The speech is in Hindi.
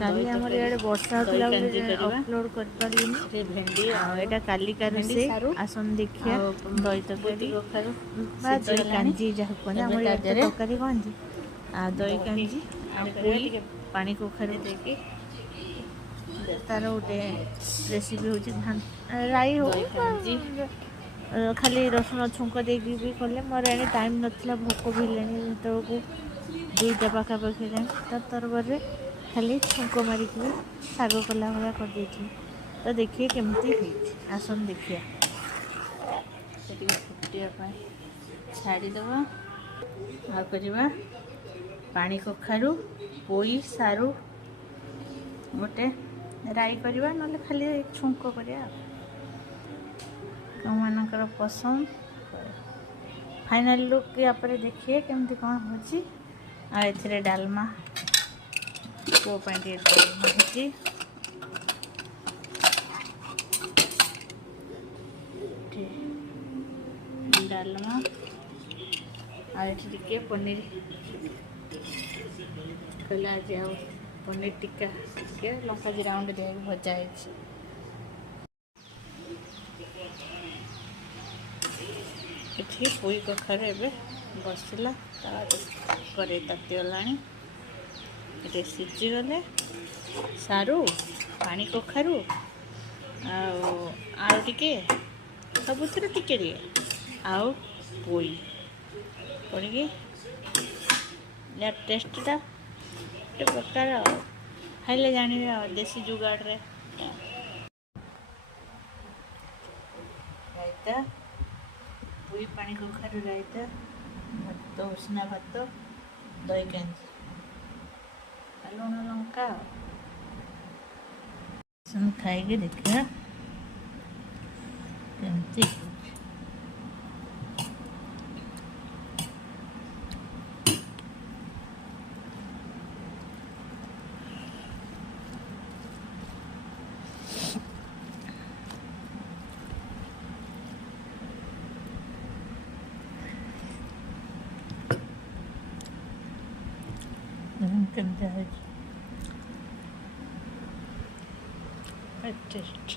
काली आमर इे वर्षा होता अपलोड कर पारे भेंडी यहाँ कालिका रोसे आसन देखिए दही तरकारी कांजी जहाँ कहते आम तरकारी कहती दही कांजी पुई पानी कखारू देकी तार गोटे रेसिपी हूँ राई हो खाली रसुण छुंक देकी भी कले मोर एने टाइम नाला भोक भी हेतु दुईटा पाखापाखि तो तरबर खाली छुंक मारिक शाग कला भाया कर तो देखिए केमती आसन देखिए फुटापी छाड़ीदेव आ करवा पानी कखारू पोई सारू गोटे राई करवा ना खाली छुंक करा मानकर पसंद फाइनल लुक या पर देखिए केमती कौन हो एथिरे डालमा तो डालमा होची डालमा आगे पनीर कहला आज पनीर टिक्का टिके लंका जीरा गुंड दिया भजा है ये पुई कखार ए बसला करे तातीगला ये सीझीगले सारू पानी कखारू आलू टिके सबुतिर टिके आउ पोई पड़ी या टेस्टा गोटे प्रकार खाइले जानिए देसी जुगाड़ रे रायता पुई पानी कखारू रायता भात उषना भात दही कांजी लुण लंका खाई देखिए केमती टेस्ट